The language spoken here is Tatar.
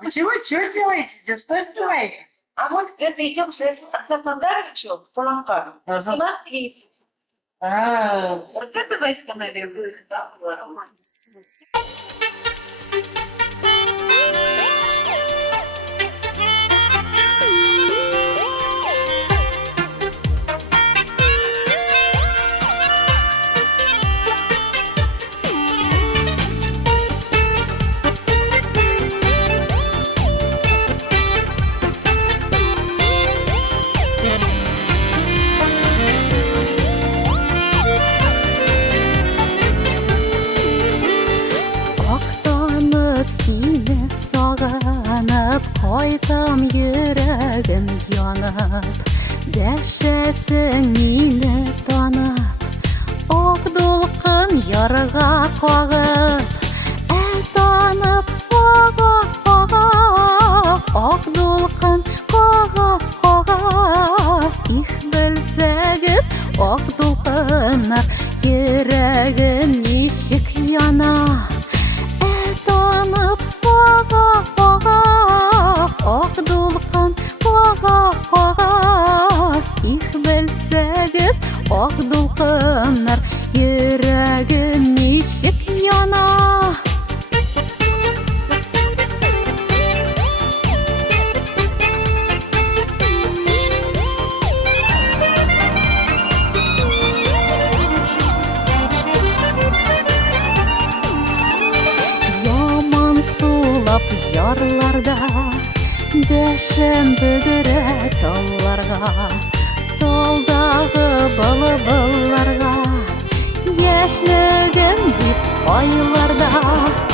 Почему? Что делаете? Что снимаете? А мы это идем к Краснодарычу, в Полонках. Ага. Смотри, вот это восстановили. Актанып сине сағынып, қайтам йөрәгем янып. Дәшәсең мине танып, ак дулкын ярга кагып. Танып ага, ак дулкын кага. Их белсәгез, ак дулкыннар, йөрәгем ничек яна. Танып ага, ак дулкын кага. Их белсәгез, ак дулкыннар, йөрәгем ничек яна. Ярларда дәшем бөгерә талларга, талдагы былбылларга, яшьлегем дип айларда.